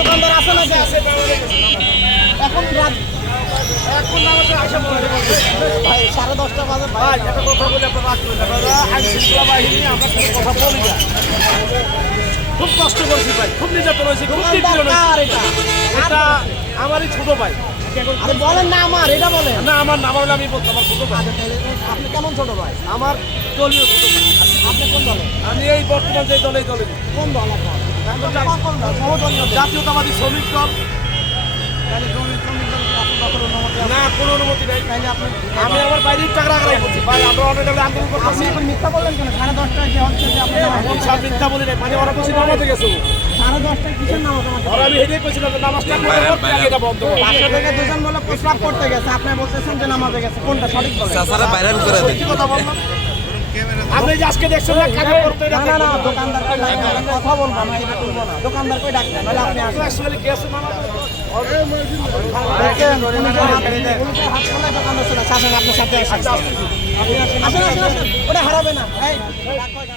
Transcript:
দোকানদার আছে নাকি? এখন রাত এখন আমাদের আশা বলে ভাই 10:30 বাজে ভাই। ভাই একটা কথা বলে আপনার রাগ করবেন না দাদা, আইন শৃঙ্খলা বাহিনী আমরা কোনো কথা বলি না। খুব কষ্ট করছি ভাই, খুব নির্যাতন হয়েছে, খুব দোকানদার নিপীড়ন কার হয়েছে। এটা? এটা আমারই ছোট ভাই। আরে বলেন না আমার, এটা বলেন। না আমার নাম হলে আমি বলতাম আমার ছোট ভাই, আচ্ছা, তাহলে আপনি কেমন ছোট ভাই? আমার দলীয় ছোট ভাই। আপনি কোন দলে? আমি এই বর্তমান যে দলে দলে কোন দল আপনার? কোন দল? সহদলীয় দল। জাতীয়তাবাদী শ্রমিক দল। তাহলে শ্রমিক দল কি আপনার দখল অনুমতি আছে? না কোনো অনুমতি নেই। তাহলে আপনি আমি আমার বাইরের টাকা রাখাই বলছি ভাই, আমরা অনেক আন্দোলন আপনি করতেছি। এখন মিথ্যা বললেন কেন? 10:30টায় যে হচ্ছে যে আপনি এমন সব মিথ্যা বলি নাই, মানে ওরা বলছি নামাজে গেছো। 10:30টায় কিসের নামাজ আমাকে? আর আমি হেঁটে কইছিলাম যে নামাজটা পড়ে পড়তে আগে এটা বন্ধ করো। পাঁচশো থেকে দুজন বলে প্রস্রাব করতে গেছে, আপনি বলতেছেন যে নামাজে গেছে। কোনটা সঠিক বলেন? চাচারা ভাইরাল করে দেন। কি কথা বললাম? আপনি যে আজকে দেখছেন না কাকে করতে এটা না না না, দোকানদারকে ডাকবেন, আমি কথা বলবো না, এটা করবো না। দোকানদারকে ডাকবেন, নাহলে আপনি আসবেন। অ্যাকচুয়ালি গেছে নামাজ। দেখেন, পুলিশের হাত ছাড়াই দোকানদার ছিল। আসেন, আপনার সাথে আসেন। আসেন, আসেন, আসেন। ওটা হারাবে না। এই, ডাক কয়টা?